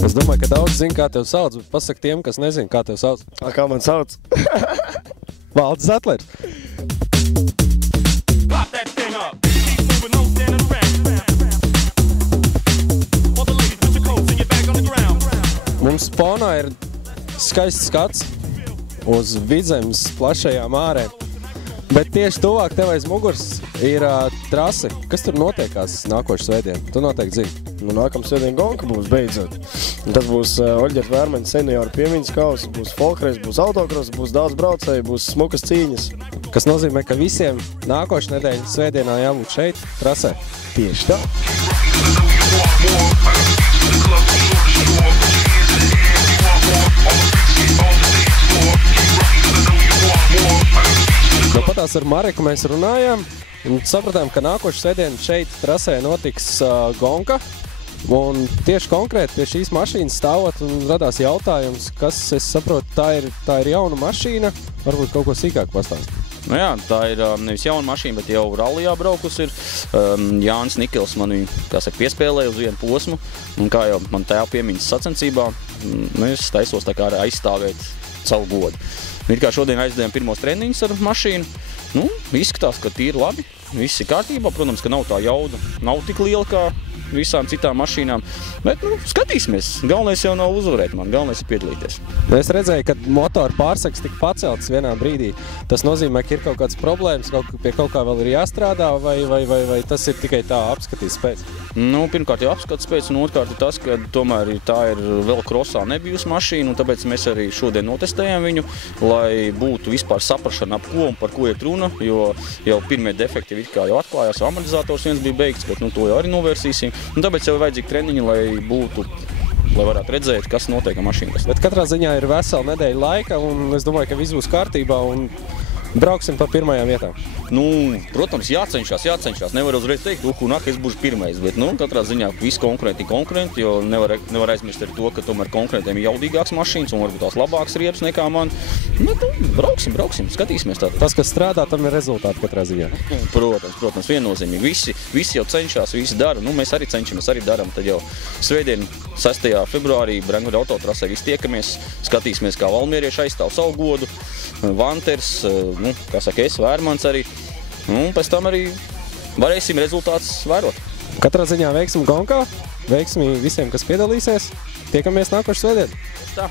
Es domāju, ka daudz zina, kā tev sauc, bet pasaka tiem, kas nezina, kā tev sauc. Kā man sauc? Valdis Zetlers. Mums fonā ir skaists skats uz Vidzemes plašajām ārēm. Bet tieši tuvāk tev aiz muguras ir trase. Kas tur notiekās nākošu svētdienu? Tu noteikti zini. Nu, nākamā svētdiena Gonka būs beidzot. Un tad būs Oļģerta Vērmeņa senioru piemiņas kausa, būs folkreis, būs autokross, būs daudz braucēju, būs smukas cīņas. Kas nozīmē, ka visiem nākošu nedēļu svētdienā jābūt šeit, trasē. Tieši tā. Nu, patās ar Mareku mēs runājām un sapratām, ka nākošu svētdienu šeit trasē notiks Gonka. Un tieši konkrēti pie šīs mašīnas stāvot un radās jautājums, kas, es saprotu, tā ir jauna mašīna, varbūt kaut ko sīkāk pastāst. Nu jā, tā ir nevis jauna mašīna, bet jau rallijā braukus ir. Jānis Nikils man viņu, kā saka, piespēlēja uz vienu posmu, un kā jau man tēva piemiņas sacensībā, es taisos tā kā aizstāvēt savu godu. Ir kā šodien aizdējām pirmos treniņus ar mašīnu. Nu, izskatās, ka tīri labi, viss ir kārtībā. Protams, ka nav tā jauda, nav tik liela kā visām citām mašīnām. Bet, nu, skatīsimies. Galvenais jau nav uzvarēt man, galvenais ir piedalīties. Es redzēju, ka motora pārsaks tika pacelts vienā brīdī. Tas nozīmē, ka ir kaut kāds problēmas, pie kaut kā vēl ir jāstrādā, vai tas ir tikai tā apskatīs pēc? Nu, pirmkārt jau apskats pēc, un otrkārt ir tas, ka tomēr tā ir vēl krosā nebijusi mašīna, un tāpēc mēs arī šodien notestējām viņu, lai būtu vispār saprašana ap ko un par ko iet runa, jo jau pirmie defekti it kā jau atklājās, amortizators viens bija beigts, bet nu, to jau arī novērsīsim. Un tāpēc jau ir vajadzīgi treniņi, lai varētu redzēt, kas notiek ar mašīnas. Bet katrā ziņā ir vesela nedēļa laika, un es domāju, ka viss būs kārtībā, un brauksim pa pirmajām vietām. Nu, protams, jācenšas. Nevar uzreiz teikt, es būšu pirmais, bet, nu, katrā ziņā visi konkurenti, jo nevar aizmirst ar to, ka tomēr konkurentiem ir jaudīgāks mašīnas un varbūt tās labāks riepas nekā man. Nu, brauksim, skatīsimies tātad. Tas, kas strādā, tam ir rezultāti katrā ziņā. Protams, viennozīmīgi. Visi jau cenšas, visi dara. Nu, mēs arī cenšamies, arī daram. Tad jau svētdien 6. februārī Brangveda autotrasē visi tiekamies, skatīsimies, kā valmierieši aizstāv savu godu. Vanters, nu, kā saka, Vērmans arī. Un pēc tam arī varēsim rezultātus vērot. Katrā ziņā veiksim Gonkā, veiksmi visiem, kas piedalīsies. Tiekamies nākošu svētdienu. Tā.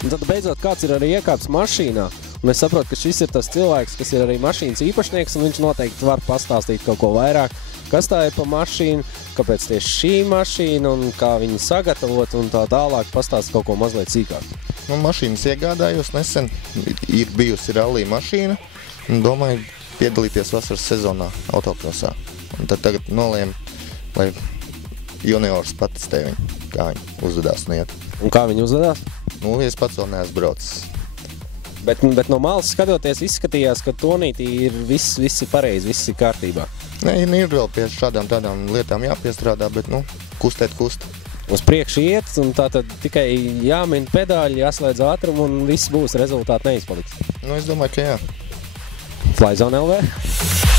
Un tad beidzot kāds ir arī iekāps mašīnā. Un es saprotu, ka šis ir tas cilvēks, kas ir arī mašīnas īpašnieks, un viņš noteikti var pastāstīt kaut ko vairāk. Kas tā ir pa mašīnu, kāpēc tieši šī mašīna un kā viņi sagatavot un tā tālāk pastāst kaut ko mazliet sīkāk. Nu, mašīnas iegādājos nesen, ir bijusi rallija mašīna un domāju piedalīties vasaras sezonā autokrosā. Un tad tagad nolēmu, lai juniors patestē viņu, kā viņi uzvedās un iet. Un kā viņi uzvedās? Nu, es pats vēl neesmu braucis. Bet no malas skatoties izskatījās, ka tonītī ir viss ir pareizi, viss ir kārtībā. Ne, ir vēl pie šādām tādām lietām jāpiestrādā, bet, nu, kust. Uz priekšu iet, un tā tad tikai jāmin pedāļi, jāslēdz ātrumu, un viss būs, rezultāti neizpaliks. Nu, es domāju, ka jā. Flyzone LV.